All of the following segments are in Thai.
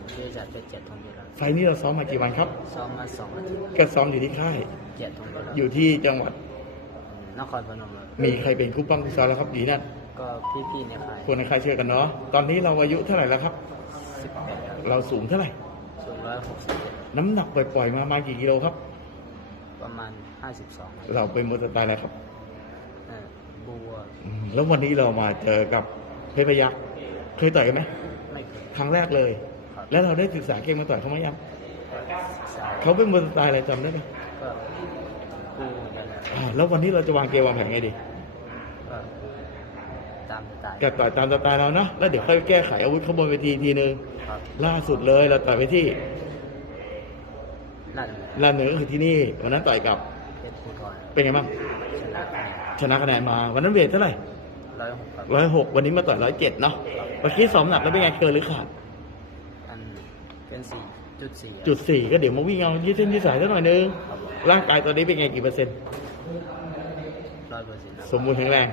ผมชื่อจัดเป็นเจ็ดทองยุทธครับไฟล์นี้เราซ้อมมากี่วันครับ ซ้อมมาสองอาทิตย์ก็ซ้อมอยู่ที่ค่าย เจ็ดทองยุทธครับอยู่ที่จังหวัด นครพนมครับมีใครเป็นคู่ปั้มคู่ซ้อมแล้วครับดีนั่นก็พี่ๆในค่ายคนในค่ายเชื่อกันเนาะ ตอนนี้เราอายุเท่าไหร่แล้วครับ สิบแปดครับเราสูงเท่าไหร่ สูงร้อยหกสิบเจ็ดน้ำหนักปล่อยๆมามากี่กิโลครับ ประมาณห้าสิบสองเราเป็นมวยสไตล์อะไรครับบัวอืมแล้ววันนี้เรามาเจอกับเพชรพยักษ์เคยต่อยกันไหมไม่เคย ครั้งแรกเลยครับ แล้วเราได้ศึกษาเกมมาต่อยเขาไหมยังศึกษาเขาเป็นมวยสไตล์อะไรจำได้ไหมก็กูนั่นแหละอ่าแล้ววันนี้เราจะวางเกมวางแผนไงดีก็ตามสไตล์ก็ต่อยตามสไตล์เรานะแล้วเดี๋ยวค่อยแก้ไขอาวุธเขาบนเวทีทีนึงครับล่าสุดเลยเราต่อยไปที่นั่นลานเหนือก็คือที่นี่วันนั้นต่อยกับเพชรภูทรเป็นไงบ้างชนะชนะคะแนนมาวันนั้นเวทเท่าไหร่ร้อยหกครับร้อยหกวันนี้มาต่อยร้อยเจ็ดเนาะเมื่อกี้ซ้อมหนักแล้วเป็นไงเกินหรือขาด อันเป็นสี่จุดสี่จุดสี่ก็เดี๋ยวมาวิ่งเอายืดเส้นยืดสายสักหน่อยนึง ร่างกายตอนนี้เป็นไงกี่เปอร์เซ็นต์ร้อยเปอร์เซ็นต์ครับสมบูรณ์แข็งแรง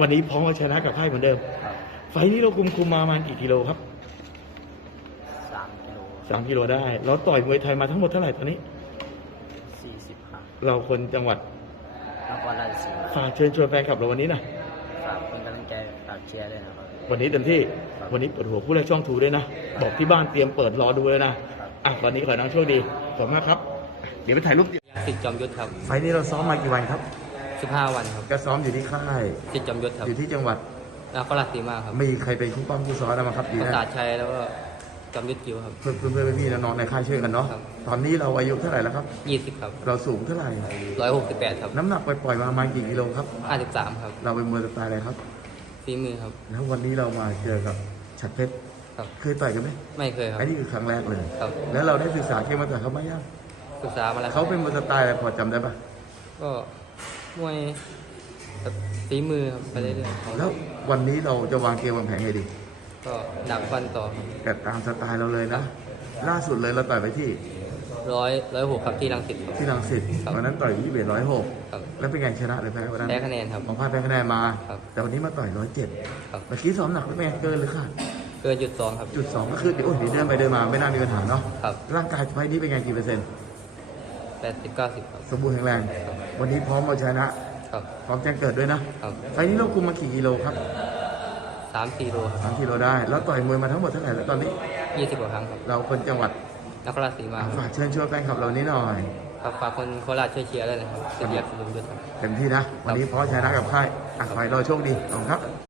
วันนี้พร้อมเอาชนะกับค่ายเหมือนเดิม ครับไฟล์นี้เราคุมคุมมาประมาณกี่กิโลครับสามกิโลสามกิโลได้เราต่อยมวยไทยมาทั้งหมดเท่าไหร่ตอนนี้ สี่สิบครั้งเราคนจังหวัดนครราชสีมาฝากเชิญชวนแฟนคลับเราวันนี้หนะ ฝากเป็นกำลังใจฝากเชียร์ด้วยนะครับ วันนี้เต็มที่ วันนี้เปิดหัวผู้แรกช่องทูด้วยนะ บอกที่บ้านเตรียมเปิดรอดูเลยนะ อะวันนี้ขอให้น้องโชคดี ขอบคุณมากครับ เดี๋ยวไปถ่ายรูปสิทธิ์จอมยุทธครับ ไฟล์นี้เราซ้อมมากี่วันครับสิบห้าวันครับ ก็ซ้อมอยู่ที่ค่ายสิทธิ์จอมยุทธครับ อยู่ที่จังหวัดนครราชสีมาครับมีใครเป็นคู่ปั้มคู่ซ้อมแล้วมั้งครับดีประนะกาศชัยแล้วก็จอมยุทธจิวครับ เพื่อนเพื่อนเพื่อนพี่ๆน้องๆในค่ายช่วยกันเนาะครับตอนนี้เราอายุเท่าไหร่แล้วครับยี่สิบครับ เราสูงเท่าไหร่ร้อยหกสิบแปดครับ น้ำหนักปล่อยๆมาประมาณกี่กิโลครับห้าสิบสามครับ เราเป็นมวยสไตล์อะไรครับ ฝีมือครับ แล้ววันนี้เรามาเจอกับฉัดเพชรครับ เคยต่อยกันไหมไม่เคยครับอันนี้คือครั้งแรกเลย ครับ แล้วเราได้ศึกษาเกมมาต่อยเขาไหมยังศึกษามาแล้วครัเขาบเป็นมวยสไตล์อะไรพอจำได้ปะก็มวยแบบฝีมือครับไปเรื่อยๆแล้ววันนี้เราจะวางเกมวางแผนไงดีก็ดักฟันต่อครับแต่ตามสไตล์เราเลยนะ ล่าสุดเลยเราต่อยไปที่ ร้อยร้อยหกครับที่รังสิตครับ ที่รังสิตครับวันนั้นต่อยที่เวทร้อยหกครับ แล้วเป็นไงชนะหรือแพ้วันนั้นแพ้คะแนนครับ ของพลาดแพ้คะแนนมา ครับแต่วันนี้มาต่อยร้อยเจ็ดครับ เมื่อกี้ซ้อมหนักแล้วเป็นไงเกินหรือขาดเกินจุดสองครับ จุดสองก็คือเดี๋ยวโอ้ยเดี๋ยวเดินไปเดินมาไม่น่ามีปัญหาเนาะครับ ร่างกายไฟล์นี้เป็นไงกี่เปอร์เซ็นต์แปดสิบเก้าสิบครับ สมบูรณ์แข็งแรง ครับ วันนี้พร้อมเอาชนะ ครับพร้อมแจ้งเกิดด้วยนะ ครับไฟล์นี้เราคุมมากี่กิโลครับสามสี่โลครับสามกิโลได้ แล้วต่อยมวยมาทั้งหมดเท่าไหร่แล้วตอนนี้ ยี่สิบกว่าครั้งครับ เราคนจังหวัด นครราชสีมาครับฝากเชิญชวนแฟนคลับเรานี้หน่อย ครับฝากคนโคราชช่วยเชียร์ด้วยนะครับเสียเรียบสมบูรณ์ด้วยครับ เต็มที่นะ วันนี้พร้อมชนะกับค่ายอะขอให้เราโชคดีขอบคุณครับ